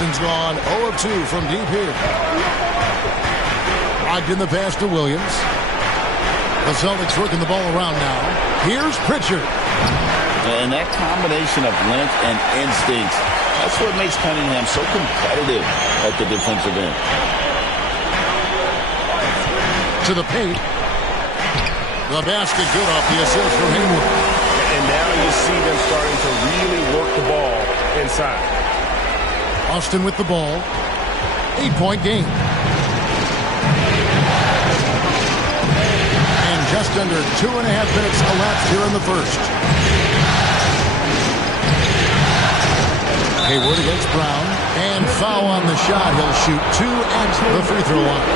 Pistons gone 0 of 2 from deep here. Locked in the pass to Williams. The Celtics working the ball around now. Here's Pritchard. And that combination of length and instincts, that's what makes Cunningham so competitive at the defensive end. To the paint. The basket good off the assist from Hayward. And now you see them starting to really work the ball inside. Austin with the ball. 8-point game. And just under 2.5 minutes elapsed here in the first. Hayward against Brown. And foul on the shot. He'll shoot 2 at the free throw line.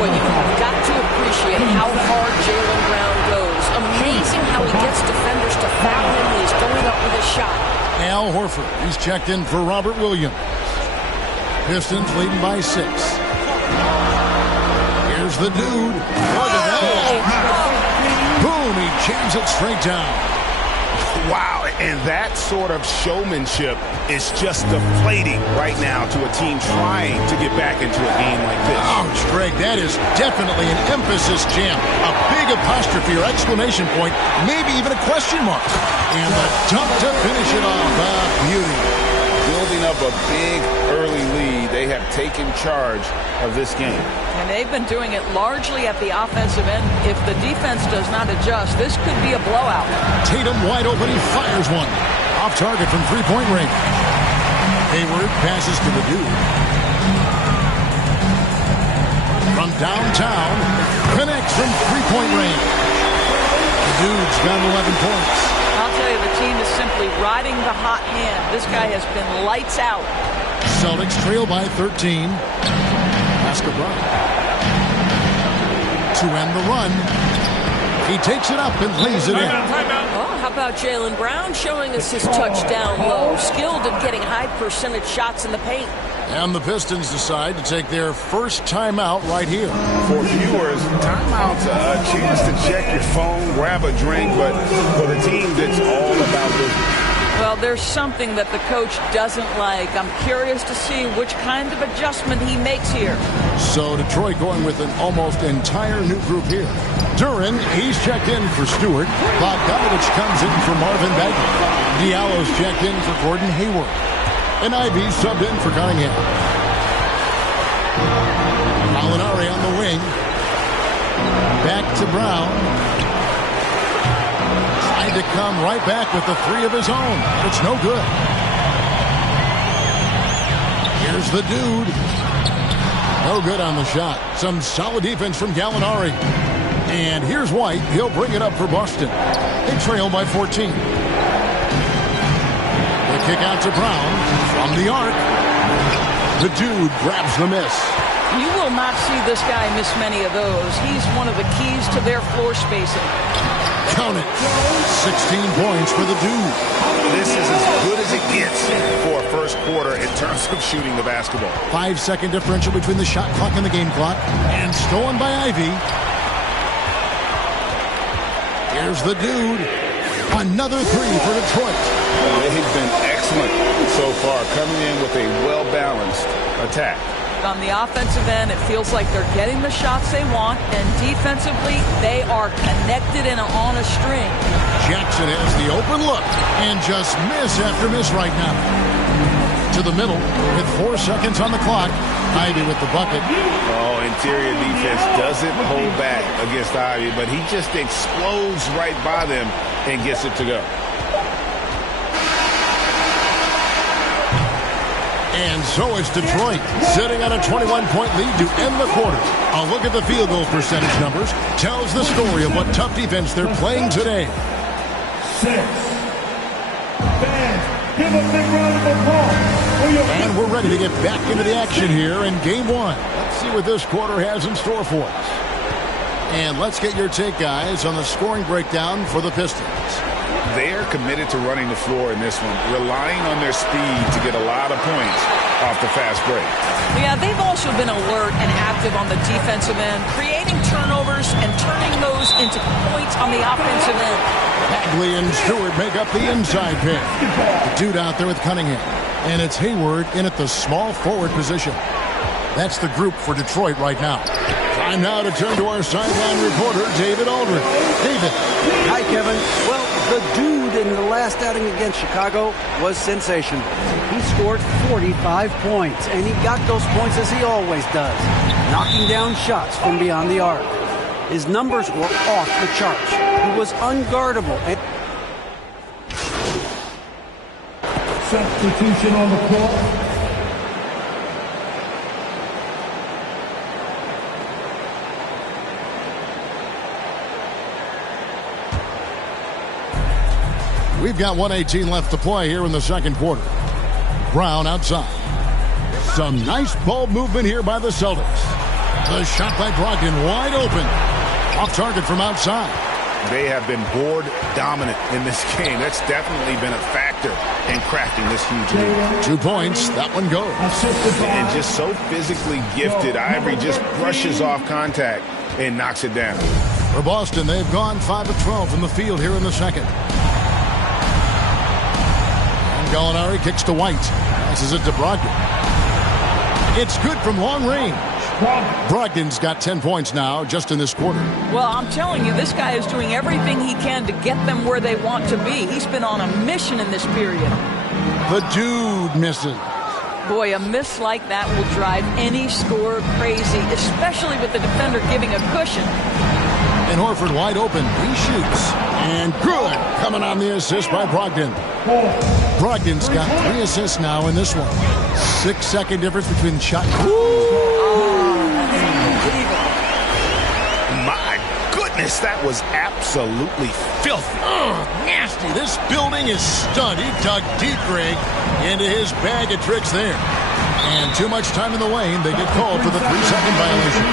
Boy, you have got to appreciate how hard Jaylen Brown goes. Amazing how he gets defenders to foul him when he's going up with a shot. Al Horford, he's checked in for Robert Williams. Pistons leading by 6. Here's the dude. Look at that. Boom, he jams it straight down. Wow, and that sort of showmanship is just deflating right now to a team trying to get back into a game like this. Ouch, Greg, that is definitely an emphasis jam. A big apostrophe or exclamation point, maybe even a question mark. And the dunk to finish it off. Beauty. Building up a big early lead, they have taken charge of this game. And they've been doing it largely at the offensive end. If the defense does not adjust, this could be a blowout. Tatum wide open, he fires one. Off target from three-point range. Hayward passes to the dude. From downtown, connects from three-point range. The dude's got 11 points. I'll tell you, the team is simply riding the hot hand. This guy has been lights out. Celtics trail by 13. Oscar Brown. To end the run. He takes it up and lays it in. Oh, how about Jaylen Brown showing us his touchdown low? Skilled at getting high percentage shots in the paint. And the Pistons decide to take their first timeout right here. For viewers, timeout's a chance to check your phone, grab a drink, but for the team, that's all about business. Well, there's something that the coach doesn't like. I'm curious to see which kind of adjustment he makes here. So Detroit going with an almost entire new group here. Duran, he's checked in for Stewart. Bogdanovich comes in for Marvin Bagley. Diallo's checked in for Gordon Hayward. And Ivy subbed in for Cunningham. Molinari on the wing. Back to Brown. Tried to come right back with the three of his own. It's no good. Here's the dude. No good on the shot. Some solid defense from Gallinari. And here's White. He'll bring it up for Boston. They trail by 14. The kick out to Brown from the arc. The dude grabs the miss. You will not see this guy miss many of those. He's one of the keys to their floor spacing. Count it. 16 points for the dude. This is as good as it gets for a first quarter in terms of shooting the basketball. 5-second differential between the shot clock and the game clock. And stolen by Ivy. Here's the dude. Another three for Detroit. They've been excellent so far, coming in with a well-balanced attack. On the offensive end, it feels like they're getting the shots they want, and defensively, they are connected and on a string. Jackson has the open look and just miss after miss right now. To the middle with 4 seconds on the clock. Ivy with the bucket. Oh, interior defense doesn't hold back against Ivy, but he just explodes right by them and gets it to go. And so is Detroit, sitting on a 21-point lead to end the quarter. A look at the field goal percentage numbers tells the story of what tough defense they're playing today. 6. Give a big round of applause. And we're ready to get back into the action here in Game 1. Let's see what this quarter has in store for us. And let's get your take, guys, on the scoring breakdown for the Pistons. They're committed to running the floor in this one, relying on their speed to get a lot of points off the fast break. Yeah, they've also been alert and active on the defensive end, creating turnovers and turning those into points on the offensive end. Bagley and Stewart make up the inside pair. The dude out there with Cunningham. And it's Hayward in at the small forward position. That's the group for Detroit right now. Time now to turn to our sideline reporter, David Aldridge. David. Hi, Kevin. Well, the dude in the last outing against Chicago was sensational. He scored 45 points, and he got those points as he always does, knocking down shots from beyond the arc. His numbers were off the charts. He was unguardable. Substitution on the court. We've got 1:18 left to play here in the second quarter. Brown outside. Some nice ball movement here by the Celtics. The shot by Brogdon wide open. Off target from outside. They have been board dominant in this game. That's definitely been a factor in crafting this huge lead. 2 points. That one goes. And just so physically gifted, Ivory just brushes off contact and knocks it down. For Boston, they've gone 5 of 12 from the field here in the second. And Gallinari kicks to White. Passes it to Brogdon. It's good from long range. Brogdon's got 10 points now just in this quarter. Well, I'm telling you, this guy is doing everything he can to get them where they want to be. He's been on a mission in this period. The dude misses. Boy, a miss like that will drive any scorer crazy, especially with the defender giving a cushion. And Horford wide open. He shoots. And good. Coming on the assist by Brogdon. Brogdon's got 3 assists now in this one. 6-second difference between shot. My goodness, that was absolutely filthy. Nasty. This building is stunned. He dug deep, Greg, into his bag of tricks there. And too much time in the lane. They get called for the 3-second violation.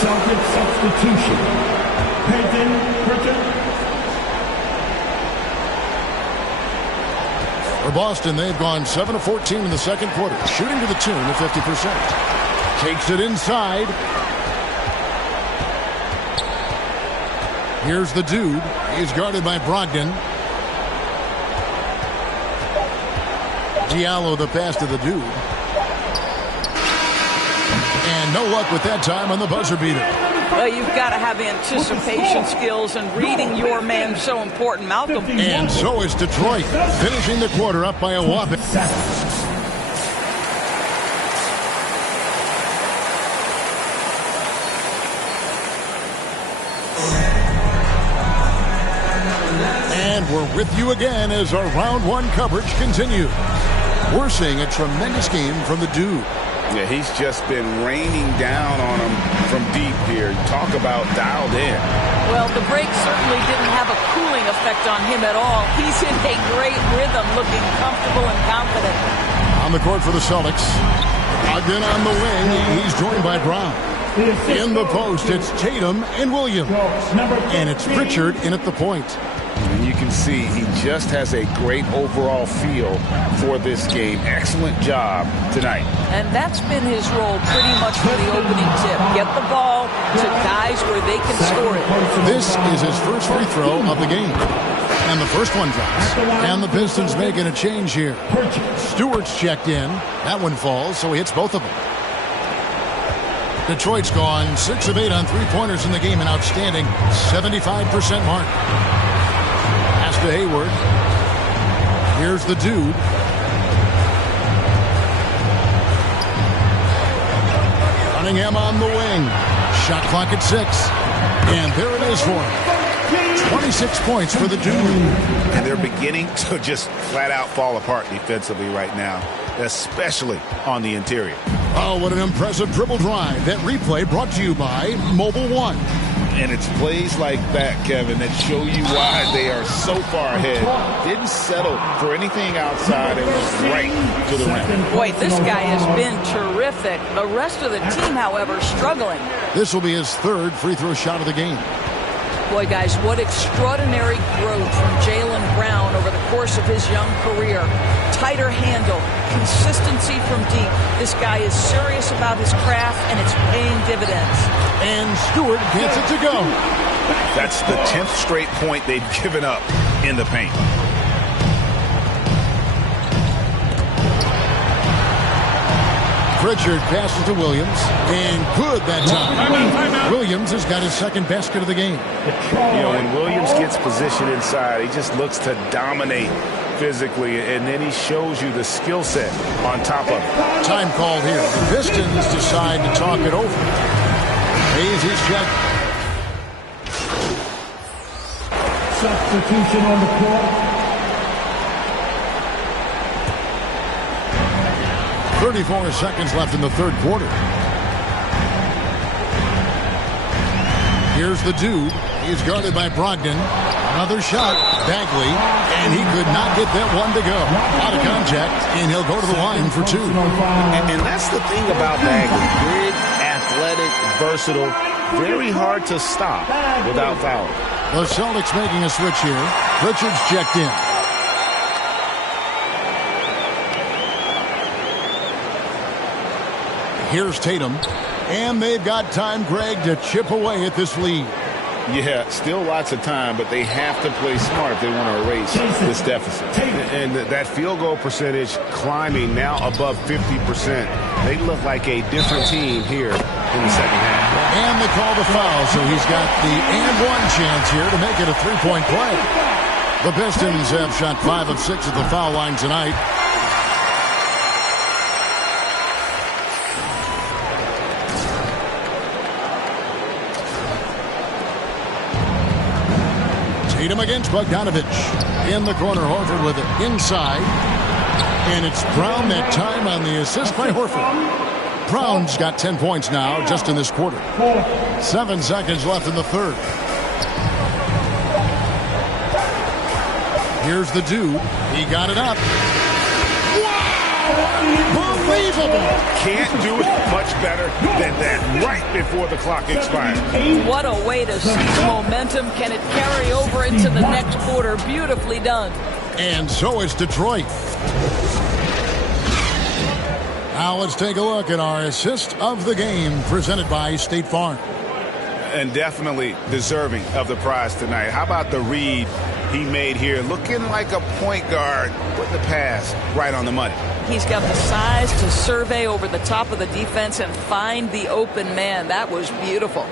Celtics substitution. Peyton Pritchard. For Boston, they've gone 7 of 14 in the second quarter, shooting to the tune of 50%. Takes it inside. Here's the dude. He's guarded by Brogdon. Diallo the pass to the dude. And no luck with that time on the buzzer beater. Well, you've got to have anticipation skills, and reading your man is so important. Malcolm. And so is Detroit, finishing the quarter up by a whopping. And we're with you again as our round one coverage continues. We're seeing a tremendous game from the dude. Yeah, he's just been raining down on him from deep here. Talk about dialed in. Well, the break certainly didn't have a cooling effect on him at all. He's in a great rhythm, looking comfortable and confident. On the court for the Celtics. Brogdon on the wing. He's joined by Brown. In the post, it's Tatum and Williams. And it's Pritchard in at the point. And you can see he just has a great overall feel for this game. Excellent job tonight. And that's been his role pretty much for the opening tip. Get the ball to guys where they can score it. This is his first free throw of the game. And the first one drops. And the Pistons making a change here. Stewart's checked in. That one falls, so he hits both of them. Detroit's gone 6 of 8 on three-pointers in the game. An outstanding 75% mark. To Hayward. Here's the dude. Cunningham on the wing. Shot clock at 6. And there it is for him. 26 points for the dude. And they're beginning to just flat out fall apart defensively right now, especially on the interior. Oh, what an impressive dribble drive. That replay brought to you by Mobile One. And it's plays like that, Kevin, that show you why they are so far ahead. Didn't settle for anything outside and was right to the rim. Boy, this guy has been terrific. The rest of the team, however, struggling. This will be his third free throw shot of the game. Boy, guys, what extraordinary growth from Jaylen Brown over the course of his young career. Tighter handle, consistency from deep. This guy is serious about his craft, and it's paying dividends. And Stewart gets it to go. That's the 10th straight point they've given up in the paint. Pritchard passes to Williams, and good that time. Williams has got his second basket of the game. You know, when Williams gets position inside, he just looks to dominate physically, and then he shows you the skill set on top of it. Time called here. The Pistons decide to talk it over. Hayes is checked. Substitution on the court. 34 seconds left in the third quarter. Here's the dude. He's guarded by Brogdon. Another shot. Bagley. And he could not get that one to go. Out of contact. And he'll go to the line for two. And that's the thing about Bagley. Big, athletic, versatile. Very hard to stop without foul. The Celtics making a switch here. Pritchard's checked in. Here's Tatum. And they've got time, Greg, to chip away at this lead. Yeah, still lots of time, but they have to play smart if they want to erase this deficit. And that field goal percentage climbing now above 50%. They look like a different team here in the second half. And they call the foul, so he's got the and one chance here to make it a three-point play. The Pistons have shot 5 of 6 at the foul line tonight. Tatum against Bogdanovich. In the corner, Horford with it inside. And it's Brown that time on the assist by Horford. Brown's got 10 points now just in this quarter. 7 seconds left in the third. Here's the dude. He got it up. Wow! Unbelievable! Can't do it much better than that right before the clock expires. What a way to seize momentum. Can it carry over into the next quarter? Beautifully done. And so is Detroit. Now let's take a look at our assist of the game presented by State Farm. And definitely deserving of the prize tonight. How about the read he made here? Looking like a point guard with the pass right on the money. He's got the size to survey over the top of the defense and find the open man. That was beautiful.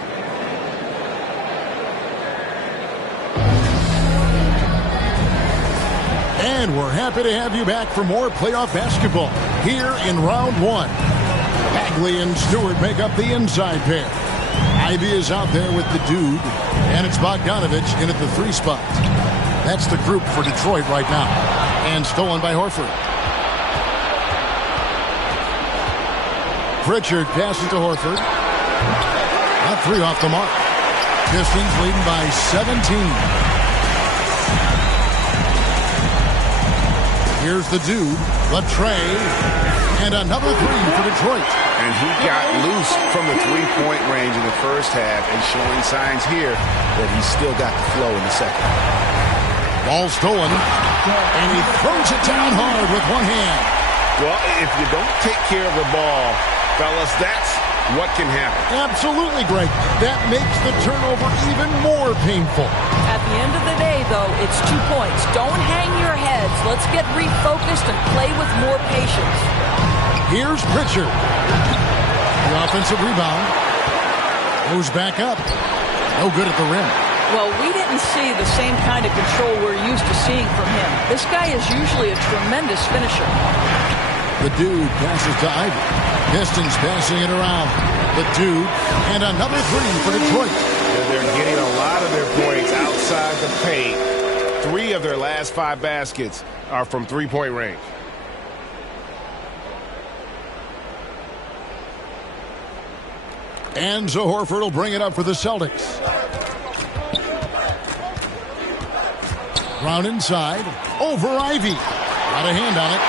And we're happy to have you back for more playoff basketball here in round one. Bagley and Stewart make up the inside pair. Ivy is out there with the dude, and it's Bogdanovich in at the 3 spot. That's the group for Detroit right now. And stolen by Horford. Pritchard passes to Horford. That 3 off the mark. Pistons leading by 17. Here's the dude, Latrey, and another 3 for Detroit. And he got loose from the 3-point range in the first half and showing signs here that he's still got the flow in the second. Ball stolen, and he throws it down hard with one hand. Well, if you don't take care of the ball, fellas, that's what can happen. Absolutely, Greg. That makes the turnover even more painful. At the end of the day, though, it's 2 points. Don't hang your heads. Let's get refocused and play with more patience. Here's Pritchard. The offensive rebound. Goes back up. No good at the rim. Well, we didn't see the same kind of control we're used to seeing from him. This guy is usually a tremendous finisher. The dude passes to Ivy. Pistons passing it around. The dude, and another 3 for Detroit. They're getting a lot of their points outside the paint. 3 of their last 5 baskets are from 3-point range. And so Horford will bring it up for the Celtics. Brown inside. Over Ivy. Got a hand on it.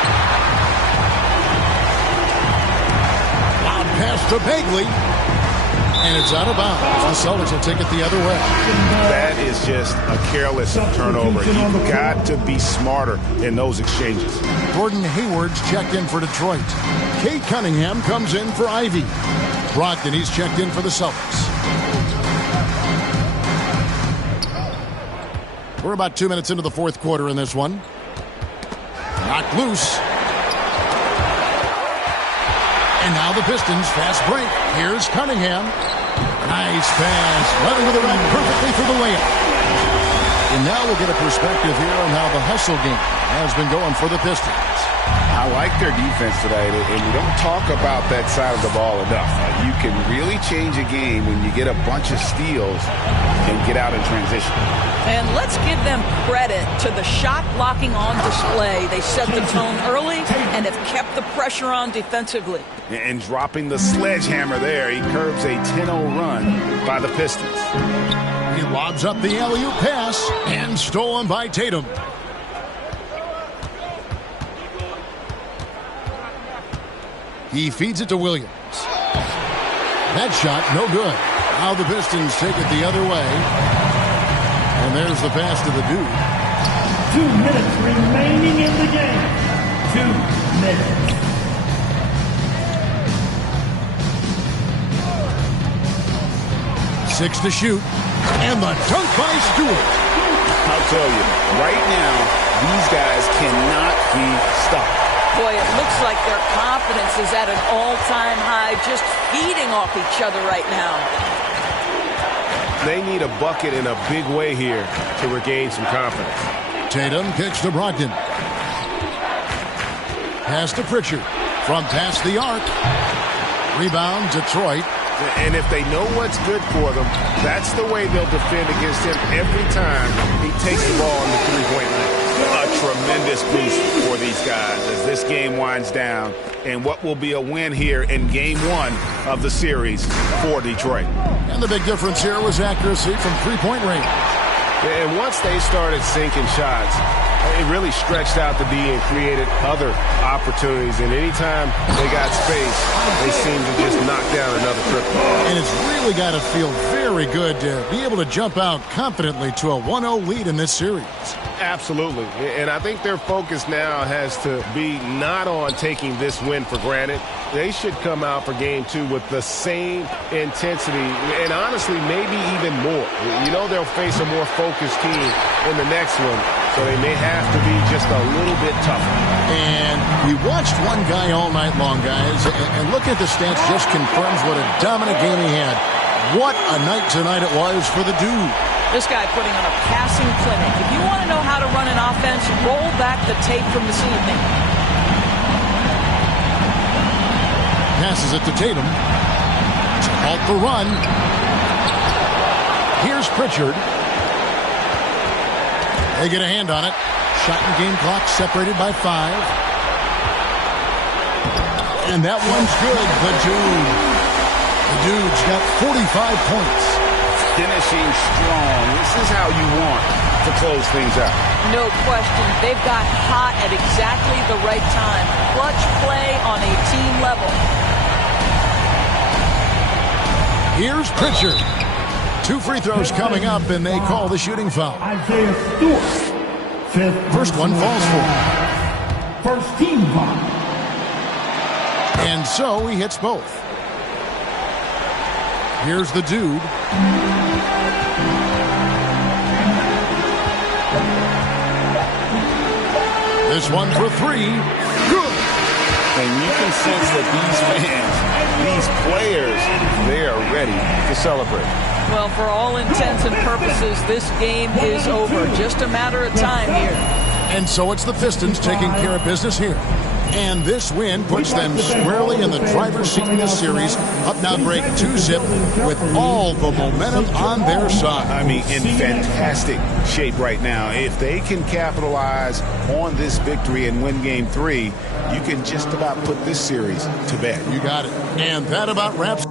Loud pass to Bagley. And it's out of bounds. The Celtics will take it the other way. That is just a careless turnover. You've got to be smarter in those exchanges. Gordon Hayward's checked in for Detroit. Kate Cunningham comes in for Ivy. Brogdon, he's checked in for the Celtics. We're about 2 minutes into the fourth quarter in this one. Knocked loose. And now the Pistons fast break. Here's Cunningham. Nice pass. Running with the rack perfectly for the layup. And now we'll get a perspective here on how the hustle game has been going for the Pistons. I like their defense tonight, and we don't talk about that side of the ball enough. You can really change a game when you get a bunch of steals and get out in transition. And let's give them credit to the shot blocking on display. They set the tone early and have kept the pressure on defensively. And dropping the sledgehammer there, he curbs a 10-0 run by the Pistons. He lobs up the alley-oop pass and stolen by Tatum. He feeds it to Williams. That shot, no good. Now the Pistons take it the other way. And there's the pass to the dude. 2 minutes remaining in the game. 2 minutes. Six to shoot. And the dunk by Stewart. I'll tell you, right now, these guys cannot be stopped. Boy, it looks like their confidence is at an all-time high, just feeding off each other right now. They need a bucket in a big way here to regain some confidence. Tatum kicks to Brogdon. Pass to Pritchard. From past the arc. Rebound, Detroit. And if they know what's good for them, that's the way they'll defend against him every time he takes the ball in the three-point line. A tremendous boost for these guys as this game winds down and what will be a win here in Game 1 of the series for Detroit. And the big difference here was accuracy from three-point range. And once they started sinking shots, it really stretched out the D and created other opportunities. And anytime they got space, they seemed to just knock down another triple. And it's really got to feel very good to be able to jump out confidently to a 1-0 lead in this series. Absolutely. And I think their focus now has to be not on taking this win for granted. They should come out for Game 2 with the same intensity and honestly maybe even more. You know they'll face a more focused team in the next one, so they may have to be just a little bit tougher. And we watched one guy all night long, guys, and looking at the stats just confirms what a dominant game he had. What a night tonight it was for the dude. This guy putting on a passing clinic. If you want to know how to run an offense, roll back the tape from this evening. Passes it to Tatum to halt the run. Here's Pritchard. They get a hand on it. Shot and game clock separated by 5. And that one's good. The dude's got 45 points. Finishing strong. This is how you want to close things out. No question. They've got hot at exactly the right time. Clutch play on a team level. Here's Pritchard. 2 free throws coming up, and they call the shooting foul. Isaiah Stewart. First one falls for him. First team foul. And so he hits both. Here's the dude. This one for 3. Good. And you can sense that these fans, these players, they are ready to celebrate. Well, for all intents and purposes, this game is over. Just a matter of time here. And so it's the Pistons taking care of business here. And this win puts them squarely in the driver's seat in this series. Up now break 2-zip with all the momentum on their side. I mean, in fantastic shape right now. If they can capitalize on this victory and win Game 3, you can just about put this series to bed. You got it. And that about wraps